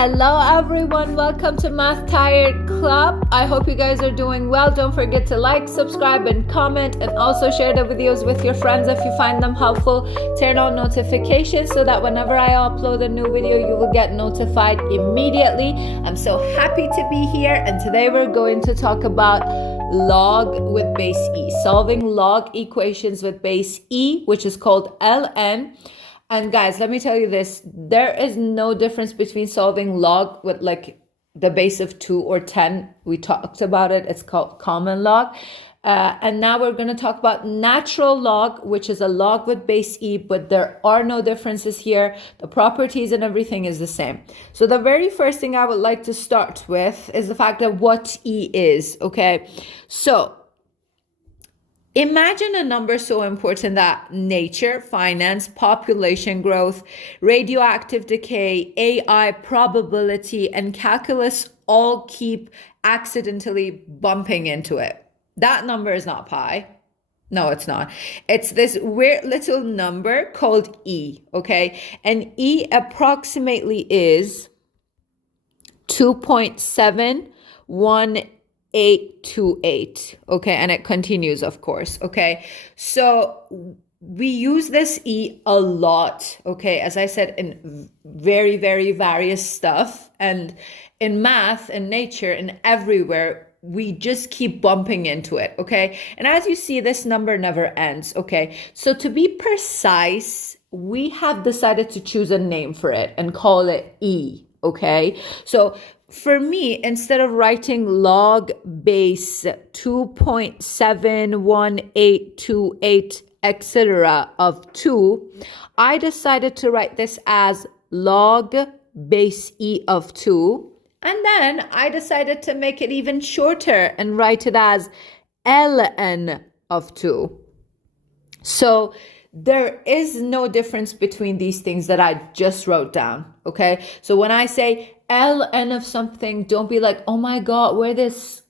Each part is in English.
Hello everyone, welcome to Math Tired Club. I hope you guys are doing well. Don't forget to like, subscribe, and comment, and also share the videos with your friends if you find them helpful. Turn on notifications so that whenever I upload a new video, you will get notified immediately. I'm so happy to be here, and today we're going to talk about log with base e, solving log equations with base e, which is called ln. And guys, let me tell you this, there is no difference between solving log with like the base of 2 or 10. We talked about it. It's called common log. And now we're going to talk about natural log, which is a log with base e, but there are no differences here. The properties and everything is the same. So the very first thing I would like to start with is the fact of what e is, okay? So imagine a number so important that nature, finance, population growth, radioactive decay, AI, probability, and calculus all keep accidentally bumping into it. That number is not pi. No, it's not. It's this weird little number called e, okay? And e approximately is 2.71828, okay? And it continues, of course, okay? So we use this e a lot, okay? As I said, in very, very various stuff, and in math and nature and everywhere, we just keep bumping into it, okay? And as you see, this number never ends, okay? So to be precise, we have decided to choose a name for it and call it e, okay? So for me, instead of writing log base 2.71828, etc. of 2, I decided to write this as log base e of 2. And then I decided to make it even shorter and write it as ln of 2. So there is no difference between these things that I just wrote down, okay? So when I say ln of something, don't be like, oh my God, where is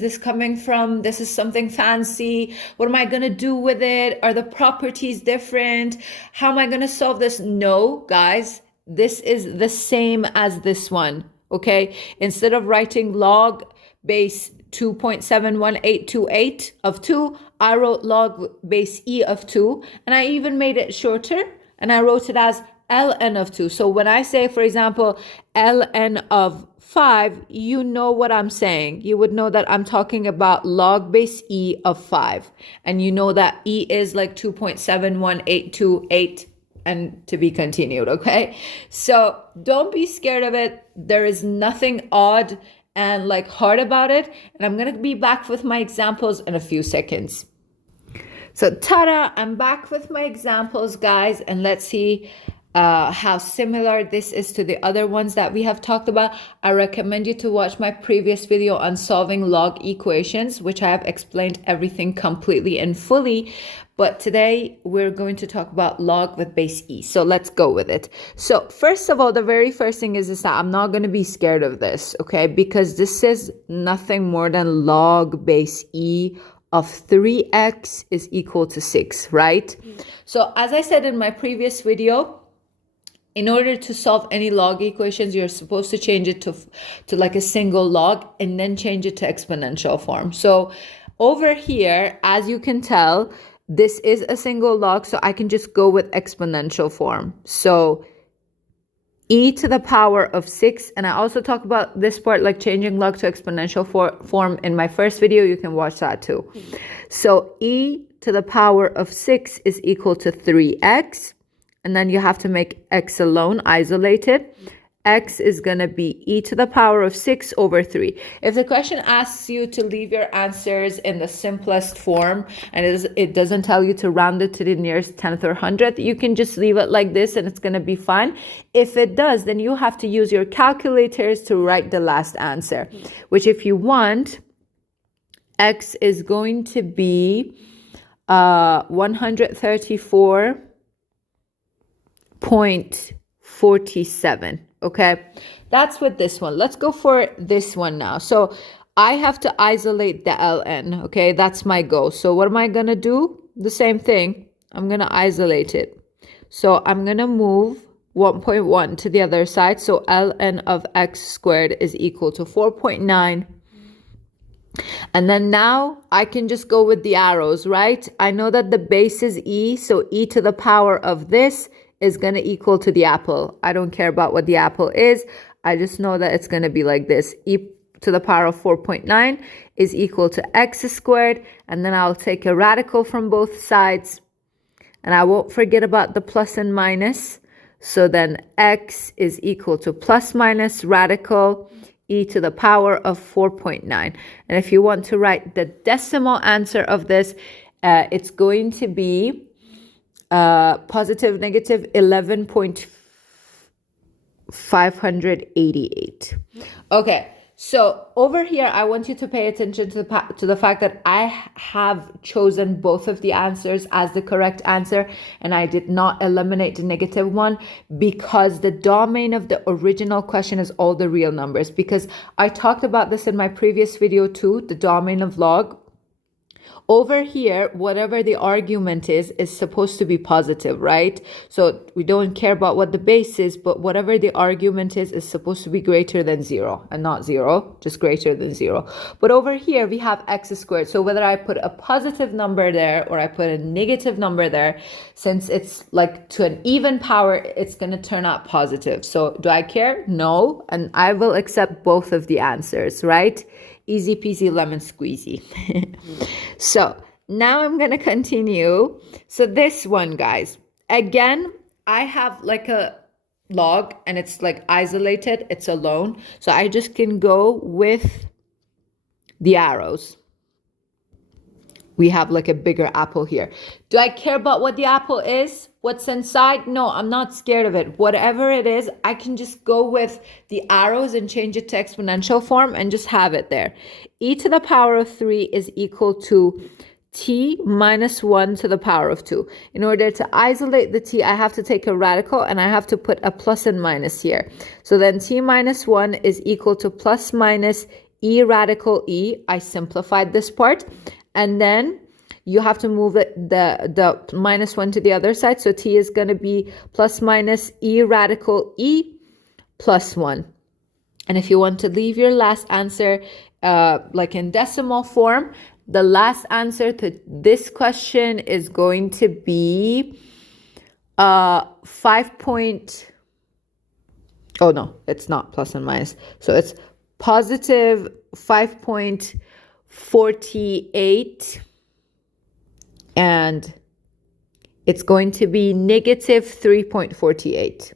this coming from? This is something fancy. What am I going to do with it? Are the properties different? How am I going to solve this? No, guys, this is the same as this one, okay? Instead of writing log base 2.71828 of 2, I wrote log base e of 2, and I even made it shorter, and I wrote it as ln of 2. So when I say, for example, ln of 5, you know what I'm saying. You would know that I'm talking about log base e of 5. And you know that e is like 2.71828 and to be continued, okay? So don't be scared of it. There is nothing odd and like hard about it. And I'm going to be back with my examples in a few seconds. So ta-da, I'm back with my examples, guys, and let's see how similar this is to the other ones that we have talked about. I recommend you to watch my previous video on solving log equations, which I have explained everything completely and fully. But today we're going to talk about log with base e. So let's go with it. So first of all, the very first thing is that I'm not going to be scared of this, okay? Because this is nothing more than log base e of 3x is equal to 6, right? So as I said in my previous video, in order to solve any log equations, you're supposed to change it to like a single log and then change it to exponential form. So over here, as you can tell, this is a single log, so I can just go with exponential form. So e to the power of 6, and I also talk about this part, like changing log to exponential form in my first video. You can watch that too. So e to the power of 6 is equal to 3x. And then you have to make x alone, isolated. X is going to be e to the power of 6 over 3. If the question asks you to leave your answers in the simplest form, and it doesn't tell you to round it to the nearest 10th or 100th, you can just leave it like this and it's going to be fine. If it does, then you have to use your calculators to write the last answer, which if you want, x is going to be 134.47. Okay, that's with this one. Let's go for this one now. So I have to isolate the ln, okay? That's my goal. So what am I going to do? The same thing. I'm going to isolate it. So I'm going to move 1.1 to the other side. So ln of x squared is equal to 4.9. And then now I can just go with the arrows, right? I know that the base is e, so e to the power of this is going to equal to the apple. I don't care about what the apple is. I just know that it's going to be like this. E to the power of 4.9 is equal to x squared. And then I'll take a radical from both sides. And I won't forget about the plus and minus. So then x is equal to plus minus radical e to the power of 4.9. And if you want to write the decimal answer of this, it's going to be positive negative 11.588. Okay. So over here, I want you to pay attention to the fact that I have chosen both of the answers as the correct answer, and I did not eliminate the negative one because the domain of the original question is all the real numbers. Because I talked about this in my previous video too, the domain of log. Over here, whatever the argument is supposed to be positive, right? So we don't care about what the base is, but whatever the argument is supposed to be greater than 0 and not 0, just greater than 0. But over here, we have x squared. So whether I put a positive number there or I put a negative number there, since it's like to an even power, it's going to turn out positive. So do I care? No. And I will accept both of the answers, right? Easy peasy lemon squeezy. So now I'm going to continue. So this one, guys, again, I have like a log and it's like isolated. It's alone. So I just can go with the arrows. We have like a bigger apple here. Do I care about what the apple is? What's inside? No, I'm not scared of it. Whatever it is, I can just go with the arrows and change it to exponential form and just have it there. E to the power of 3 is equal to t minus 1 to the power of 2. In order to isolate the t, I have to take a radical and I have to put a plus and minus here. So then t minus 1 is equal to plus minus e radical e. I simplified this part. And then you have to move the minus 1 to the other side. So t is going to be plus minus e radical e plus 1. And if you want to leave your last answer like in decimal form, the last answer to this question is going to be 5 point... Oh, no, it's not plus and minus. So it's positive 5.48 and it's going to be negative 3.48.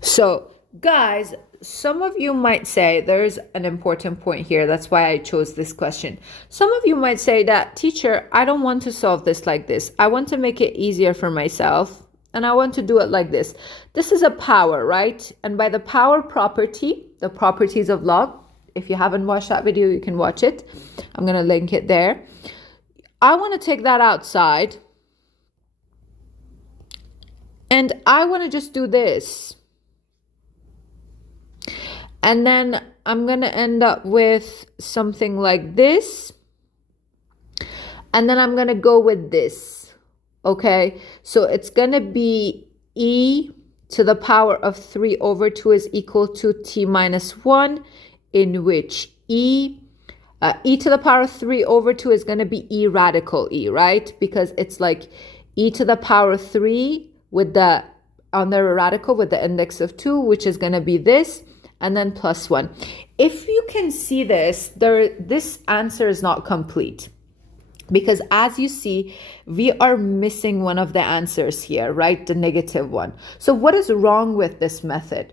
So guys, some of you might say there's an important point here. That's why I chose this question. Some of you might say that, teacher, I don't want to solve this like this. I want to make it easier for myself. And I want to do it like this. This is a power, right? And by the power property, the properties of log, if you haven't watched that video, you can watch it. I'm going to link it there. I want to take that outside. And I want to just do this. And then I'm going to end up with something like this. And then I'm going to go with this. Okay, so it's going to be e to the power of 3 over 2 is equal to t minus 1, in which e to the power of 3 over 2 is going to be e radical e, right? Because it's like e to the power of 3 with the on the radical with the index of 2, which is going to be this, and then plus 1. If you can see this, this answer is not complete. Because as you see, we are missing one of the answers here, right? The negative one. So what is wrong with this method?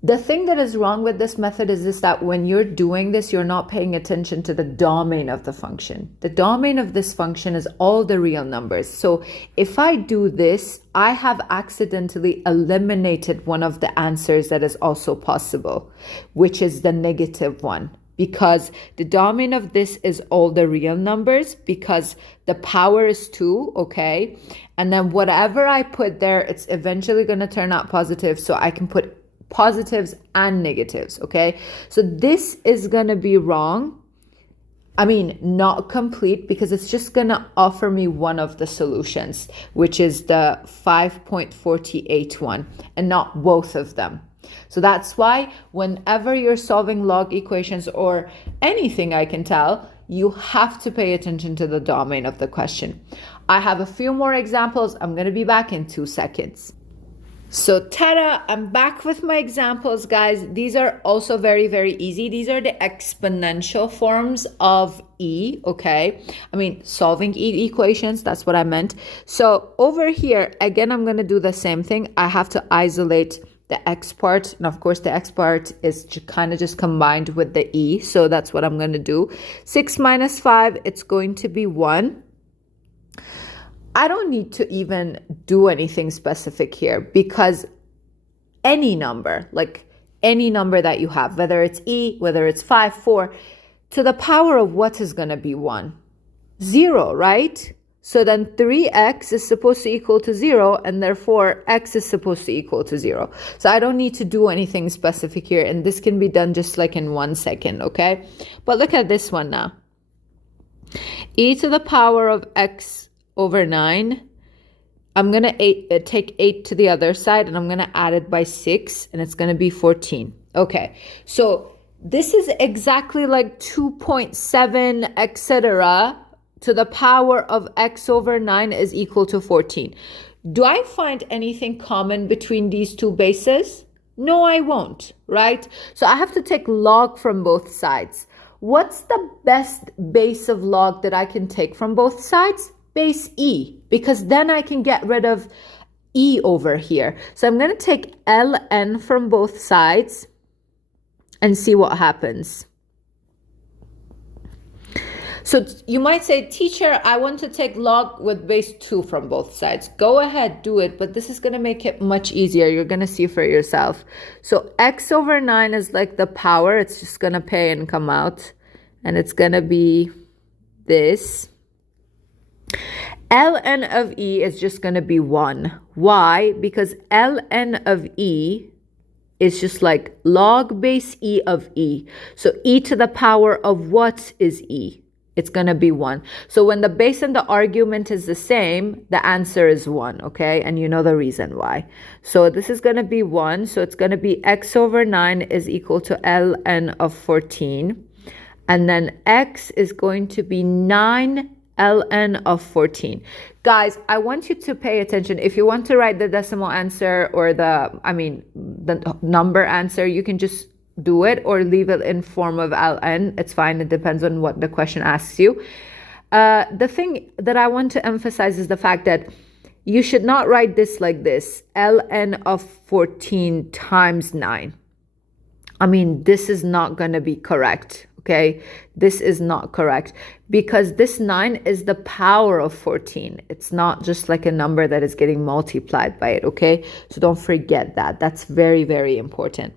The thing that is wrong with this method is that when you're doing this, you're not paying attention to the domain of the function. The domain of this function is all the real numbers. So if I do this, I have accidentally eliminated one of the answers that is also possible, which is the negative one. Because the domain of this is all the real numbers, because the power is 2, okay? And then whatever I put there, it's eventually going to turn out positive, so I can put positives and negatives, okay? So this is going to be wrong. not complete, because it's just going to offer me one of the solutions, which is the 5.48 one, and not both of them. So that's why whenever you're solving log equations or anything, I can tell, you have to pay attention to the domain of the question. I have a few more examples. I'm going to be back in 2 seconds. So ta-da, I'm back with my examples, guys. These are also very, very easy. These are the exponential forms of E, okay? Solving E equations, that's what I meant. So over here, again, I'm going to do the same thing. I have to isolate the x part, and of course the x part is kind of just combined with the E, so that's what I'm going to do. 6 minus 5, it's going to be 1. I don't need to even do anything specific here, because any number, like any number that you have, whether it's E, whether it's 5, 4, to the power of what is going to be 1? 0, right? So then 3x is supposed to equal to 0, and therefore x is supposed to equal to 0. So I don't need to do anything specific here, and this can be done just like in 1 second, okay? But look at this one now. E to the power of x over 9. I'm going to take 8 to the other side, and I'm going to add it by 6, and it's going to be 14. Okay, so this is exactly like 2.7, etc. to the power of x over 9 is equal to 14. Do I find anything common between these two bases? No, I won't, right? So I have to take log from both sides. What's the best base of log that I can take from both sides? Base E, because then I can get rid of E over here. So I'm going to take ln from both sides and see what happens. So you might say, teacher, I want to take log with base 2 from both sides. Go ahead, do it, but this is going to make it much easier. You're going to see for yourself. So x over 9 is like the power. It's just going to pay and come out, and it's going to be this. ln of E is just going to be 1. Why? Because ln of E is just like log base E of E. So E to the power of what is E? It's going to be 1. So when the base and the argument is the same, the answer is 1, okay? And you know the reason why. So this is going to be 1. So it's going to be x over 9 is equal to ln of 14. And then x is going to be 9 ln of 14. Guys, I want you to pay attention. If you want to write the decimal answer or the number answer, you can just do it or leave it in form of ln. It's fine. It depends on what the question asks you. The thing that I want to emphasize is the fact that you should not write this like this, ln of 14 times 9. This is not going to be correct. Okay, this is not correct, because this 9 is the power of 14. It's not just like a number that is getting multiplied by it, okay? So don't forget that. That's very, very important.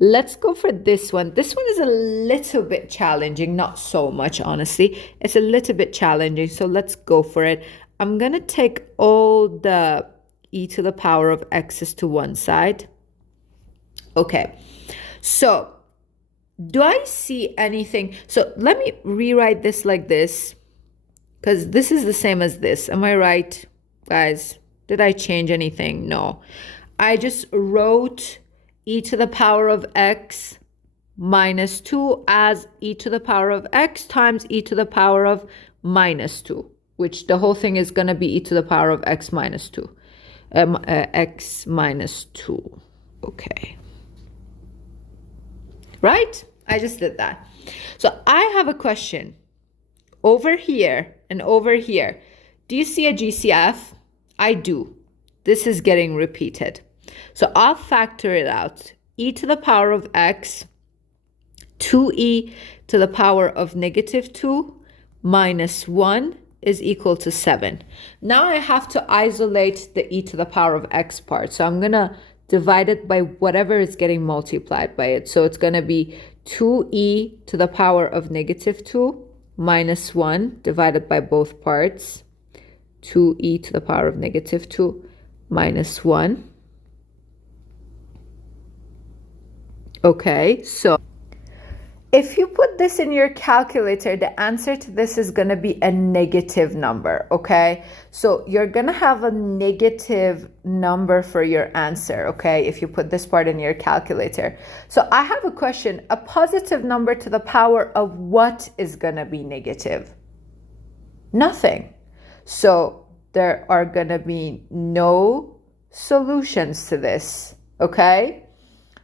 Let's go for this one. This one is a little bit challenging, not so much, honestly. It's a little bit challenging, so let's go for it. I'm going to take all the e to the power of x's to one side. Okay, so do I see anything? So let me rewrite this like this, because this is the same as this. Am I right, guys? Did I change anything? No. I just wrote e to the power of x minus 2 as e to the power of x times e to the power of minus 2, which the whole thing is going to be e to the power of x minus 2. X minus 2. Okay. Right? I just did that. So I have a question. Over here and over here, do you see a GCF? I do. This is getting repeated. So I'll factor it out. E to the power of x, 2e to the power of negative 2 minus 1 is equal to 7. Now I have to isolate the e to the power of x part. So I'm going to divide it by whatever is getting multiplied by it. So it's going to be 2e to the power of negative 2 minus 1 divided by both parts. 2e to the power of negative 2 minus 1. Okay, so If you put this in your calculator, the answer to this is going to be a negative number, okay? So you're going to have a negative number for your answer, okay, if you put this part in your calculator. So I have a question. A positive number to the power of what is going to be negative? Nothing. So there are going to be no solutions to this, okay?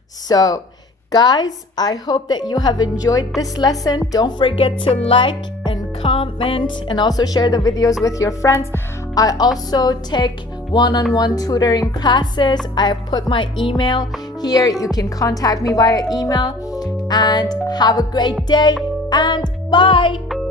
So guys, I hope that you have enjoyed this lesson. Don't forget to like and comment and also share the videos with your friends. I also take one-on-one tutoring classes. I have put my email here. You can contact me via email. And have a great day and bye.